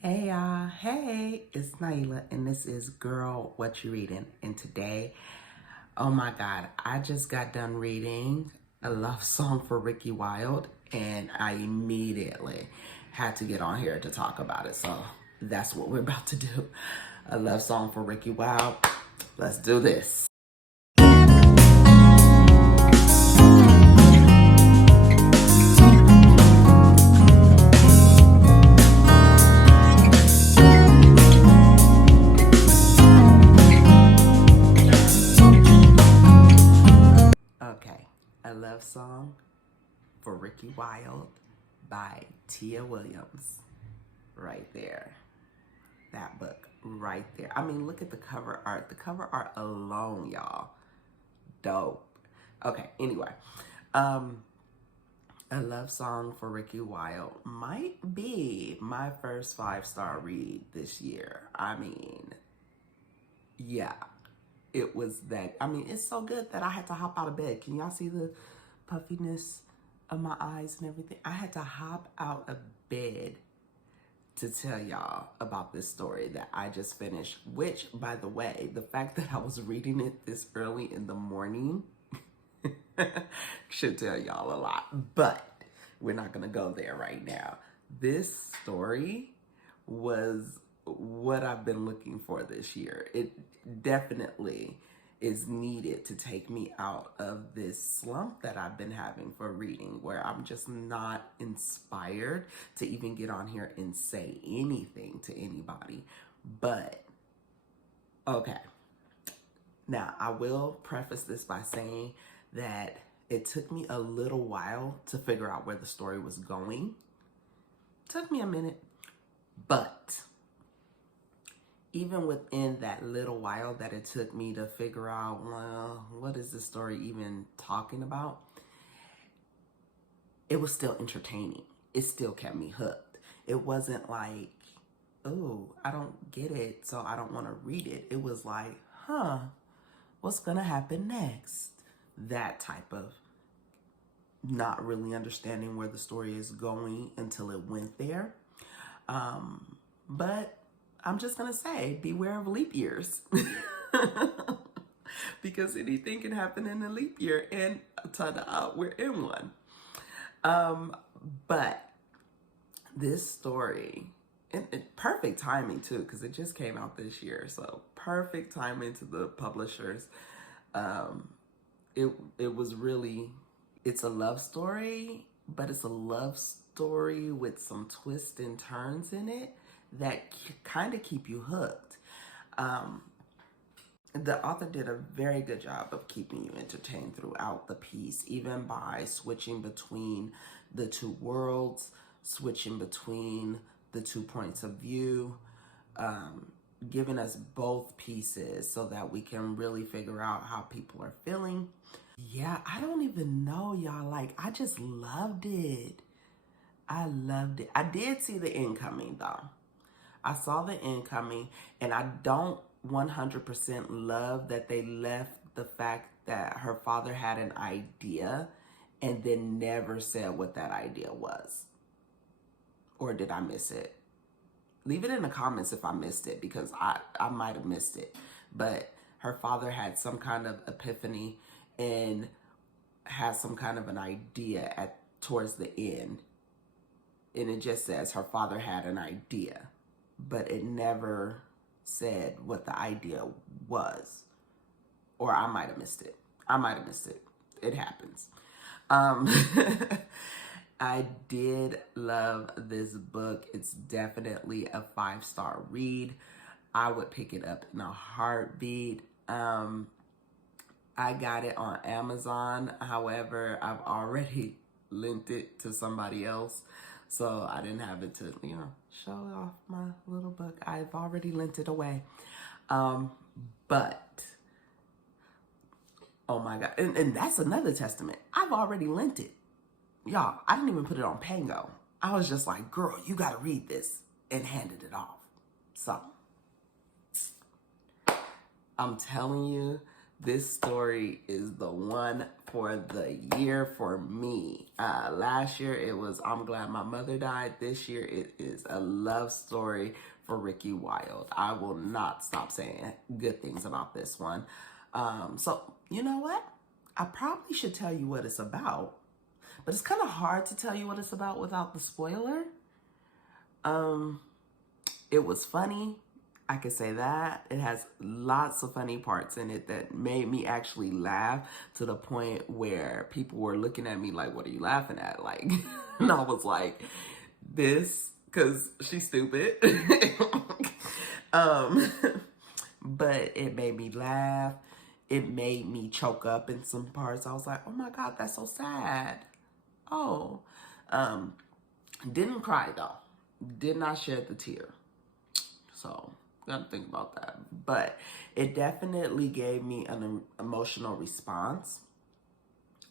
Hey, it's Naila, and this is Girl, What You Reading? And today, oh my God, I just got done reading a love song for Ricki Wilde, and I immediately had to get on here to talk about it. So that's what we're about to do. A love song for Ricki Wilde. Let's do this. Okay, a love song for Ricki Wilde by Tia Williams. Right there. That book right there. I mean, look at the cover art. The cover art alone, y'all. Dope. Okay, anyway. Um, a love song for Ricki Wilde might be my first 5-star read this year. I mean, yeah, it was that. I mean, it's so good that I had to hop out of bed. Can y'all see the puffiness of my eyes and everything? I had to hop out of bed to tell y'all about this story that I just finished, which, by the way, the fact that I was reading it this early in the morning should tell y'all a lot, but we're not gonna go there right now. This story was what I've been looking for this year. It definitely is needed to take me out of this slump that I've been having for reading, where I'm just not inspired to even get on here and say anything to anybody. But, okay. Now, I will preface this by saying that it took me a little while to figure out where the story was going. Took me a minute, but even within that little while that it took me to figure out, well, what is this story even talking about? It was still entertaining. It still kept me hooked. It wasn't like, oh, I don't get it, so I don't want to read it. It was like, what's gonna happen next? That type of not really understanding where the story is going until it went there. But I'm just gonna say, beware of leap years. Because anything can happen in a leap year, and ta-da, we're in one. But this story, and perfect timing too, because it just came out this year, so perfect timing to the publishers. It was really, it's a love story, but it's a love story with some twists and turns in it that kind of keep you hooked. The author did a very good job of keeping you entertained throughout the piece, even by switching between the two worlds, switching between the 2 points of view, giving us both pieces so that we can really figure out how people are feeling. Yeah, I don't even know, y'all. Like, I just loved it. I loved it. I did see the end coming, though. I saw the end coming, and I don't 100% love that they left the fact that her father had an idea and then never said what that idea was. Or did I miss it? Leave it in the comments if I missed it, because I might have missed it. But her father had some kind of epiphany and has some kind of an idea towards the end. And it just says her father had an idea, but it never said what the idea was. Or I might have missed it. It happens. I did love this book. It's definitely a 5-star read. I would pick it up in a heartbeat. I got it on Amazon. However, I've already lent it to somebody else, so I didn't have it to, show off my little book. I've already lent it away. But, oh my God. And that's another testament. I've already lent it. Y'all, I didn't even put it on Pango. I was just like, girl, you got to read this, and handed it off. So, I'm telling you, this story is the one for the year for me. Last year it was I'm Glad My Mother Died. This year it is A Love Story for Ricki Wilde. I will not stop saying good things about this one. So you know what? I probably should tell you what it's about, but it's kind of hard to tell you what it's about without the spoiler. It was funny. I could say that. It has lots of funny parts in it that made me actually laugh to the point where people were looking at me like, what are you laughing at? Like, and I was like, this, because she's stupid. But it made me laugh. It made me choke up in some parts. I was like, oh my God, that's so sad. Oh. Didn't cry though. Did not shed the tear. So, gotta think about that. But it definitely gave me an emotional response.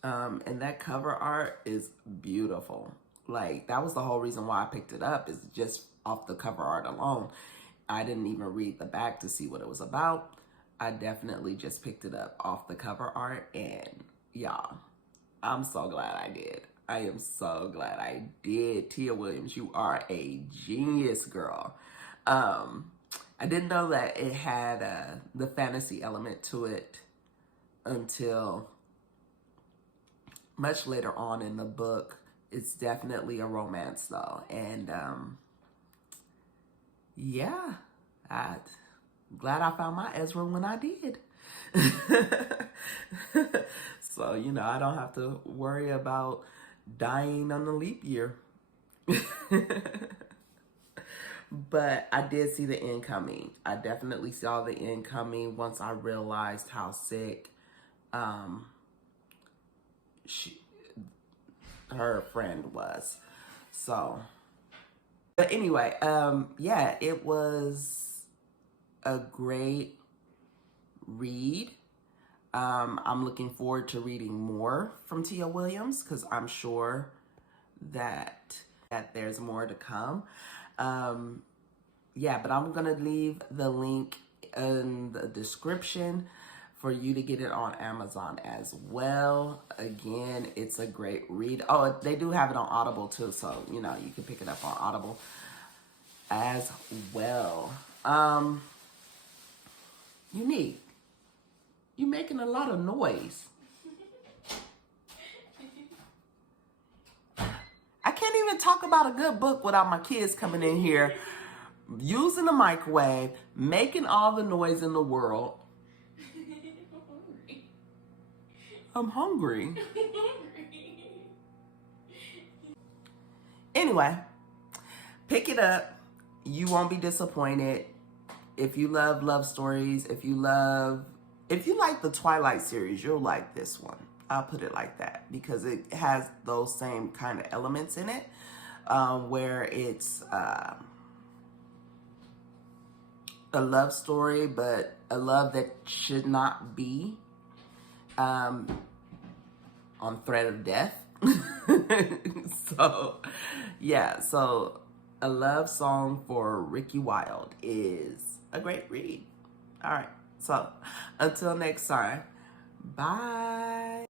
And that cover art is beautiful. Like, that was the whole reason why I picked it up, is just off the cover art alone. I didn't even read the back to see what it was about. I definitely just picked it up off the cover art. And y'all, I'm so glad I did. I am so glad I did. Tia Williams, you are a genius, girl. I didn't know that it had the fantasy element to it until much later on in the book. It's definitely a romance though. And yeah, I'm glad I found my Ezra when I did. So, you know, I don't have to worry about dying on the leap year. But I did see the end coming. I definitely saw the end coming once I realized how sick her friend was. So, but anyway, yeah, it was a great read. I'm looking forward to reading more from Tia Williams because I'm sure that there's more to come. Yeah, but I'm gonna leave the link in the description for you to get it on Amazon as well. Again, it's a great read. Oh, they do have it on Audible too, so you know you can pick it up on Audible as well. Unique, you making a lot of noise. I can't even talk about a good book without my kids coming in here, using the microwave, making all the noise in the world. I'm hungry. Anyway, pick it up. You won't be disappointed. If you love love stories, if you like the Twilight series, you'll like this one. I'll put it like that because it has those same kind of elements in it, where it's a love story, but a love that should not be on threat of death. So, yeah, so A Love Song for Ricki Wilde is a great read. All right, so until next time, bye.